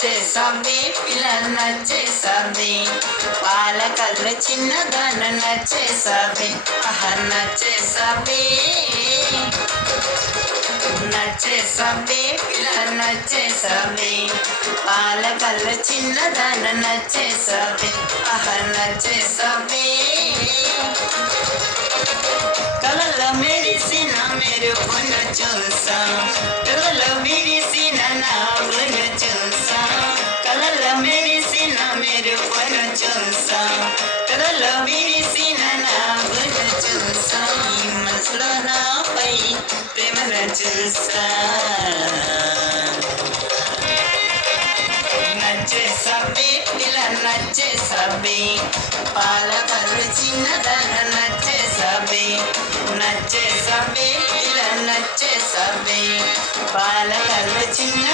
నచ్చేసాంది పిల్ల నచ్చేసాంది పాల కళ్ళు చిన్నదాన నచ్చేసావి నచ్చేసావి నచ్చేసావి పిల్ల నచ్చేసావి పాల కళ్ళు చిన్నదాన నచ్చేసావి నచ్చేసావి కళ్ళలో మెరిసిన మెరుపున చూసా కళ్ళలో మెరిసిన నావును చూసా కళ్ళలో మెరిసిన మెరుపున చూసా కళ్ళలో మెరిసిన నావును చూసా ఈ మనసులో నాపై ప్రేమను చూసా నచ్చేసావి ఇలా నచ్చేసావి పాల కళ్ళు చిన్నదాన నచ్చేసావి నచ్చేసావి ఇలా నచ్చేసావి పాల కళ్ళు చిన్న